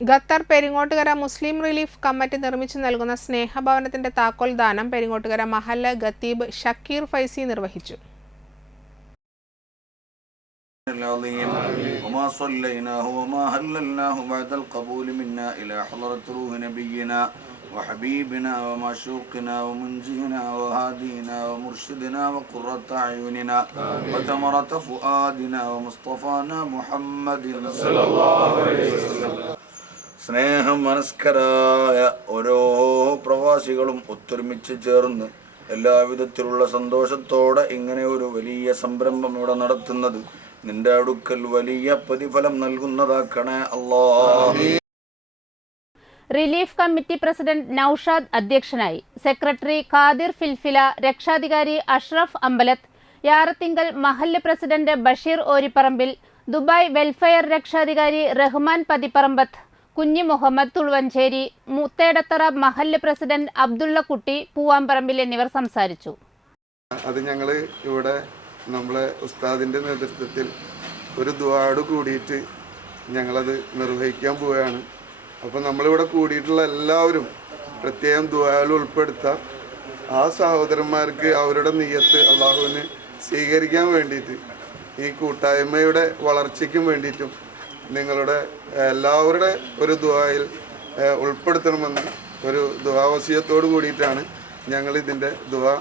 Qatar Peringottukara Muslim relief committee നിർമ്മിച്ചു നൽകുന്ന സ്നേഹഭവനത്തിന്റെ താക്കോൽ ദാനം പെരിങ്ങോട്ടുകര മഹല്ല ഖത്തീബ് ഷക്കീർ ഫൈസി നിർവഹിച്ചു العظيم وما صليناه وما هللناه بعد القبول منا إلى حضرة روح نبينا وحبيبنا ومعشوقنا ومنجينا وهادينا ومرشدنا وقرة أعيننا وثمرة فؤادنا ومصطفانا محمد صلى الله عليه وسلم സ്നേഹം മനസ്കരായ ഓരോ പ്രവാസികളും ഒത്തൊരുമിച്ച് ചേർന്ന് എല്ലാവിധത്തിലുള്ള സന്തോഷത്തോടെ ഇങ്ങനെ ഒരു വലിയ സംരംഭം ഇവിടെ നടത്തുന്നത് നിന്റെ അടുക്കൽ വലിയ പ്രതിഫലം നൽകുന്നതാക്കണേ അല്ലാ. റിലീഫ് കമ്മിറ്റി പ്രസിഡന്റ് നൌഷാദ് അധ്യക്ഷനായി. സെക്രട്ടറി ഖാദിർ ഫിൽഫില രക്ഷാധികാരി അഷ്റഫ് അമ്പലത്ത് യാറത്തിങ്കൽ മഹല്ല് president Basheer Oripparambil Dubai welfare രക്ഷാധികാരി റഹ്മാൻ പതിപ്പറമ്പത്ത് കുഞ്ഞി മുഹമ്മദ് തുളുവഞ്ചേരി മുത്തേടത്തറ മഹല്ല് പ്രസിഡന്റ് അബ്ദുള്ള കുട്ടി പൂവാമ്പറമ്പിൽ എന്നിവർ സംസാരിച്ചു. അത് ഞങ്ങൾ ഇവിടെ നമ്മളെ ഉസ്താദിന്റെ നേതൃത്വത്തിൽ ഒരു ദ്വാട് കൂടിയിട്ട് ഞങ്ങളത് നിർവഹിക്കാൻ പോവുകയാണ്. അപ്പോൾ നമ്മളിവിടെ കൂടിയിട്ടുള്ള എല്ലാവരും പ്രത്യേകം ദ്വാൽ ഉൾപ്പെടുത്താം. ആ സഹോദരന്മാർക്ക് അവരുടെ നെയ്യത്ത് അള്ളാഹുവിന് സ്വീകരിക്കാൻ വേണ്ടിയിട്ട് ഈ കൂട്ടായ്മയുടെ വളർച്ചയ്ക്കും വേണ്ടിയിട്ടും നിങ്ങളുടെ എല്ലാവരുടെ ഒരു ദ്വായിൽ ഉൾപ്പെടുത്തണമെന്ന് ഒരു ദ്വാവസ്യത്തോട് കൂടിയിട്ടാണ് ഞങ്ങൾ ഇതിന്റെ ദ്വാ